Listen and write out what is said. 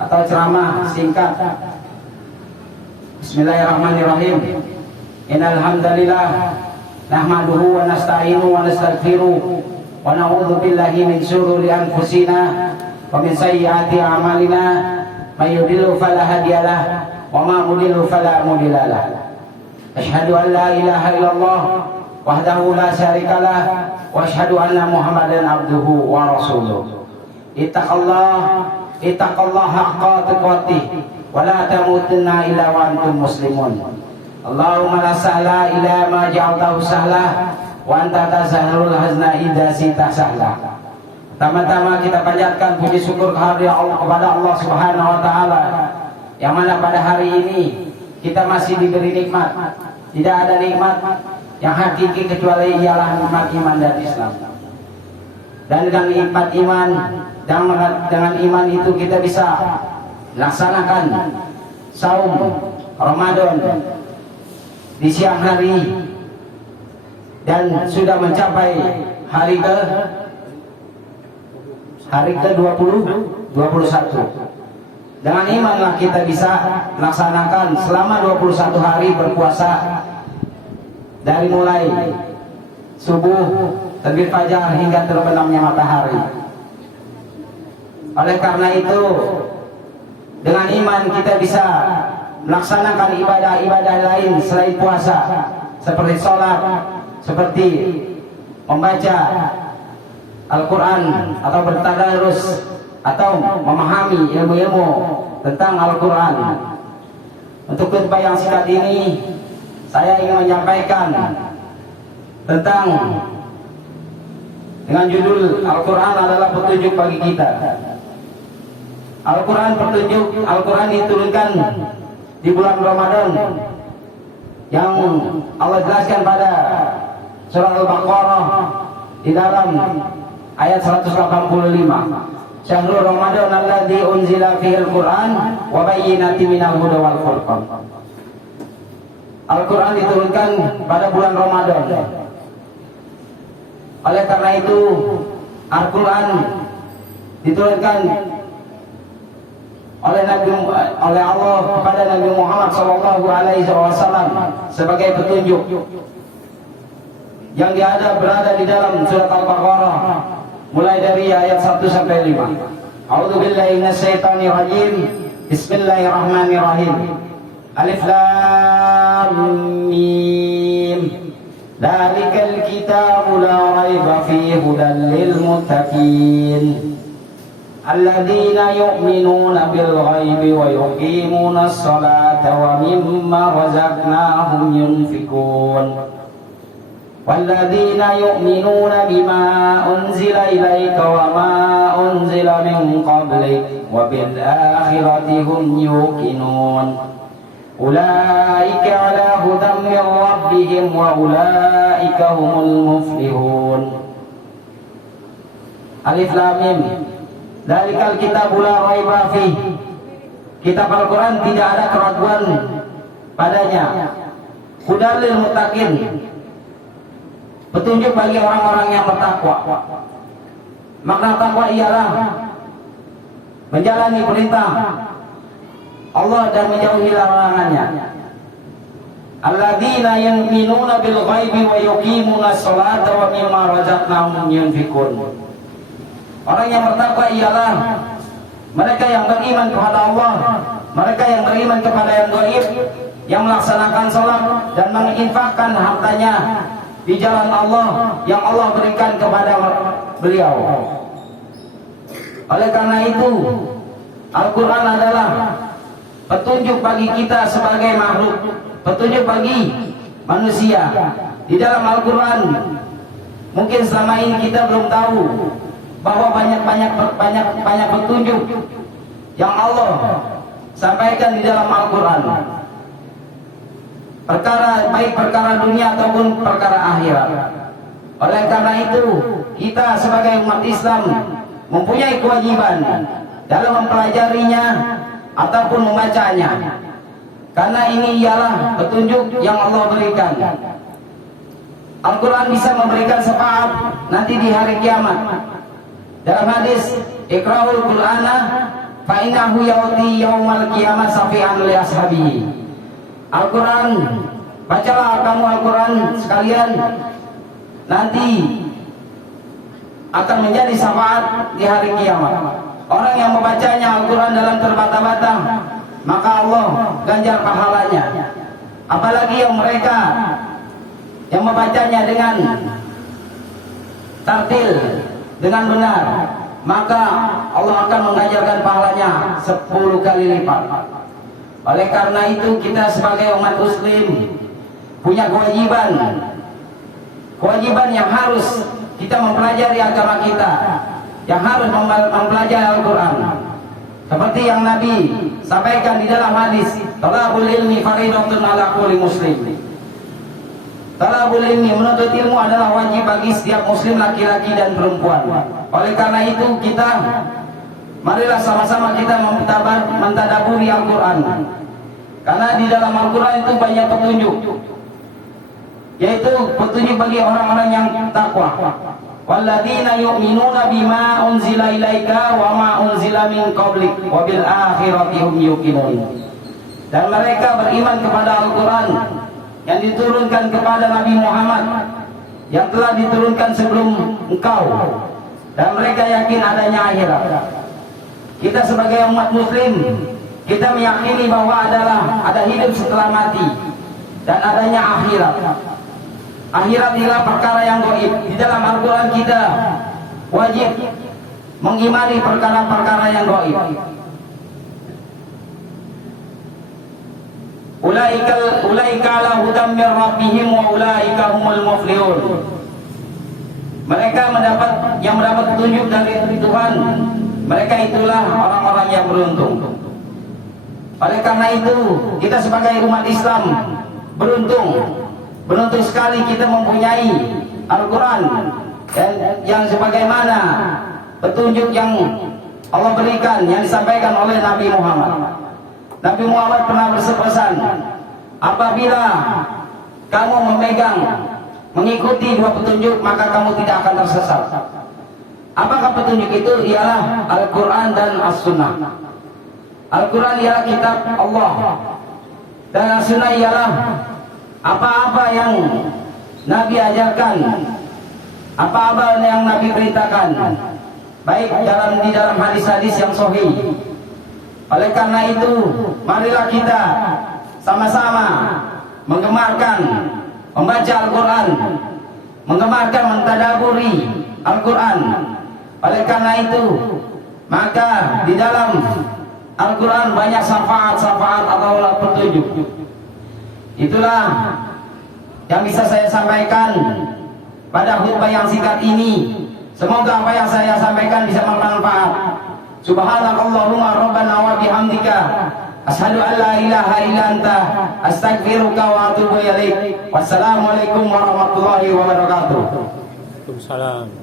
atau ceramah singkat. Bismillahirrahmanirrahim. Innal hamdalillah nahmaduhu wa nasta'inu wa nastaghfiruh wa na'udzu billahi min shururi anfusina wa min sayyiati a'malina may yudhlil fala hadiyalah wa ma yudhlil fala mudhillalah. Asyhadu an la ilaha illallah wahdahu la syarikalah wa asyhadu anna Muhammadan abduhu wa rasuluh. Ittaqallaha haqqa tuqatih wa la tamutunna illa wa antum muslimun. Allahumma la sahla illa ma ja'altahu sahla wa anta tasahhilul hazna idza sita sahla. Pertama-tama kita panjatkan puji syukur kehadirat Allah kepada Allah Subhanahu wa taala yang mana pada hari ini kita masih diberi nikmat. Tidak ada nikmat yang hakiki kecuali ialah nikmat iman dan Islam. Dan dengan nikmat iman, dengan iman itu kita bisa laksanakan saum Ramadan di siang hari dan sudah mencapai hari ke-21. Dengan imanlah kita bisa laksanakan selama 21 hari berpuasa dari mulai subuh terbit fajar hingga terbenamnya matahari. Oleh karena itu, dengan iman kita bisa melaksanakan ibadah-ibadah lain selain puasa, seperti sholat, seperti membaca Al-Quran atau bertadarus atau memahami ilmu-ilmu tentang Al-Quran. Untuk khutbah yang singkat ini, saya ingin menyampaikan tentang dengan judul Al-Quran adalah petunjuk bagi kita. Al-Quran petunjuk. Al-Quran diturunkan di bulan Ramadan yang Allah jelaskan pada surah Al-Baqarah di dalam ayat 185. Syahrul Ramadan alladzi unzila fihil Qur'an wa bayyinatin minal huda wal furqan. Al-Quran diturunkan pada bulan Ramadan. Oleh karena itu, Al-Quran diturunkan oleh Allah kepada Nabi Muhammad SAW sebagai petunjuk yang berada di dalam surat Al-Baqarah mulai dari ayat 1 sampai 5. A'udzu billahi minasyaitonir rajim. Bismillahirrahmanirrahim. Alif Lam Mim. Dzalikal kitabu la raiba fihi hudan lil muttaqin. Alladzina yu'minuna bil ghaibi wa yuqimunas salata wa mimma razaqnahum yunfikun. Walladzina yu'minuna bima unzila ilaika wa ma unzila min qablik wa bil akhirati hum yuqinun. Ulaika ala hudan min rabbihim wa ulaika humul muflihun. Alif Lam Mim. Dzalikal kitabu la raiba fihi. Kitab Al-Quran tidak ada keraguan padanya. Hudan lil muttaqin. Petunjuk bagi orang-orang yang bertakwa. Makna takwa ialah menjalani perintah Allah dan menjauhi larangannya. Alladzina yu'minuna bil ghaibi wa yuqimunas salata wa mimma razaqnahum yunfikun. Orang yang bertakwa ialah mereka yang beriman kepada Allah, mereka yang beriman kepada yang gaib, yang melaksanakan salat dan menginfakkan hartanya di jalan Allah yang Allah berikan kepada beliau. Oleh karena itu, Al-Quran adalah petunjuk bagi kita sebagai makhluk, petunjuk bagi manusia. Di dalam Al-Quran, mungkin selama ini kita belum tahu bahwa banyak petunjuk yang Allah sampaikan di dalam Al-Quran. Baik perkara dunia ataupun perkara akhirat. Oleh karena itu, kita sebagai umat Islam mempunyai kewajiban dalam mempelajarinya ataupun membacanya, karena ini ialah petunjuk yang Allah berikan. Al-Quran bisa memberikan syafaat nanti di hari kiamat. Dalam hadis, Iqra'ul Qur'ana fa innahu yauti yaumal qiyamah syafi'an li ashabihi. Al-Quran, bacalah kamu Al-Quran sekalian, nanti akan menjadi syafaat di hari kiamat. Orang yang membacanya Al-Quran dalam terbata-bata, maka Allah ganjar pahalanya. Apalagi yang mereka yang membacanya dengan tartil, dengan benar, maka Allah akan mengganjarkan pahalanya 10 kali lipat. Oleh karena itu kita sebagai umat muslim punya kewajiban yang harus kita mempelajari agama kita, yang harus mempelajari Al-Quran. Seperti yang Nabi sampaikan di dalam hadis, talabul ilmi faridatun ala kulli muslim. Talabul ilmi, menuntut ilmu adalah wajib bagi setiap muslim laki-laki dan perempuan. Oleh karena itu marilah sama-sama kita mentadaburi Al-Quran. Karena di dalam Al-Quran itu banyak petunjuk, yaitu petunjuk bagi orang-orang yang takwa. Walladzina yu'minuna bima unzila ilaika wa ma unzila min qablik wa bil akhirati hum yuqinun. Dan mereka beriman kepada Al-Quran yang diturunkan kepada Nabi Muhammad, yang telah diturunkan sebelum engkau, dan mereka yakin adanya akhirat. Kita sebagai umat muslim, kita meyakini bahwa ada hidup setelah mati dan adanya akhirat. Akhirat adalah perkara yang gaib. Di dalam Al-Quran kita wajib mengimani perkara-perkara yang gaib. Ulaika ala hudam min rabbihim wa ulaika humul muflihun. Mereka yang mendapat petunjuk dari Tuhan, mereka itulah orang-orang yang beruntung. Oleh karena itu, kita sebagai umat Islam beruntung sekali kita mempunyai Al-Quran yang sebagaimana petunjuk yang Allah berikan, yang disampaikan oleh Nabi Muhammad. Nabi Muhammad pernah berpesan, apabila kamu mengikuti 2 petunjuk, maka kamu tidak akan tersesat. Apakah petunjuk itu? Ialah Al-Quran dan As-Sunnah. Al-Quran ialah kitab Allah, dan As-Sunnah ialah apa-apa yang Nabi ajarkan, apa-apa yang Nabi perintahkan, baik di dalam hadis-hadis yang sahih. Oleh karena itu, marilah kita sama-sama menggemarkan membaca Al-Quran, menggemarkan mentadaburi Al-Quran. Oleh karena itu, maka di dalam Al-Quran banyak syafaat atau petunjuk. Itulah yang bisa saya sampaikan pada khutbah yang singkat ini. Semoga apa yang saya sampaikan bisa bermanfaat. Subhanakallahumma rabbana wa bihamdika asyhadu an la ilaha illa anta astaghfiruka wa atubu ilaik. Wassalamualaikum warahmatullahi wabarakatuh. Waalaikumsalam.